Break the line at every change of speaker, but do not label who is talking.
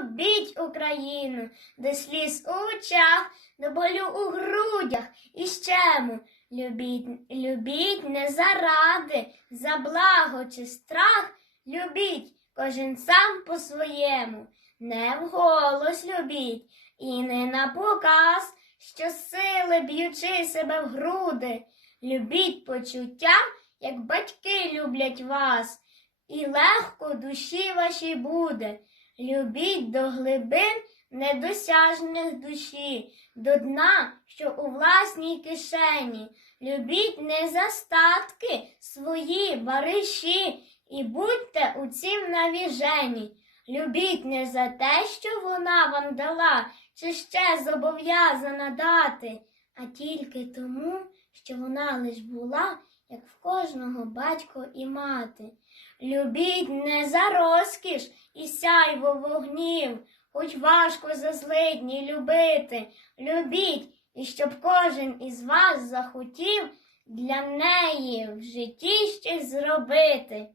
любіть Україну, до сліз у очах, до болю у грудях і щему. Любіть, любіть не заради, за благо чи страх, любіть кожен сам по-своєму, не вголос любіть і не на показ, що сили б'ючи себе в груди. Любіть почуття, як батьки люблять вас, і легко душі вашій буде. Любіть до глибин недосяжних душі, до дна, що у власній кишені. Любіть не за статки свої бариші, і будьте у цім навіжені. Любіть не за те, що вона вам дала, чи ще зобов'язана дати, а тільки тому, що вона лиш була, як в кожного батько і мати. Любіть не за розкіш і сяйво вогнів, хоч важко за злидні любити. Любіть, і щоб кожен із вас захотів для неї в житті щось зробити.